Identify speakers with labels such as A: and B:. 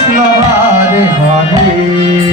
A: Krishna Hare Hare.